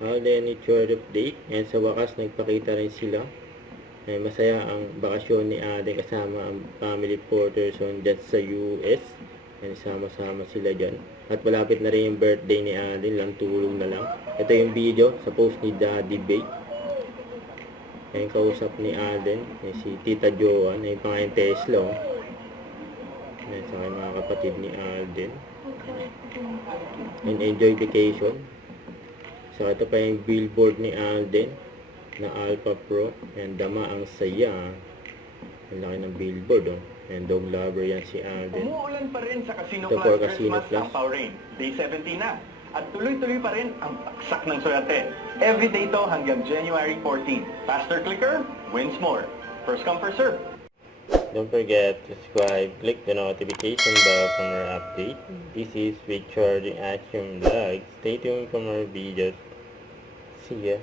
Alden Tour update. And sa wakas, nagpakita rin sila. Ay masaya ang bakasyon ni Alden kasama ang family Porterson dyan sa US. And sama-sama sila dyan. At malapit na rin yung birthday ni Alden. Lang tulong na lang. Ito yung video sa post ni Daddy Bay. Yung kausap ni Alden, si Tita Joanne, yung pangalan Tesla. Yan sa aking mga kapatid ni Alden. And enjoy vacation. So ito pa yung billboard ni Alden na Alpha Pro. And dama ang saya. Ang laki ng billboard. And dog lover yan si Alden. Umuulan pa rin sa Casino Ito Plus for Casino Christmas Plus. Sampaw Rain. Day 17 na. At tuloy-tuloy pa rin ang paksak ng swerte. Everyday to hanggang January 14. Faster clicker, wins more. First come, first serve. Don't forget to subscribe, click the notification bell for more updates. This is Victor the Action Vlog. Stay tuned for more videos. See ya.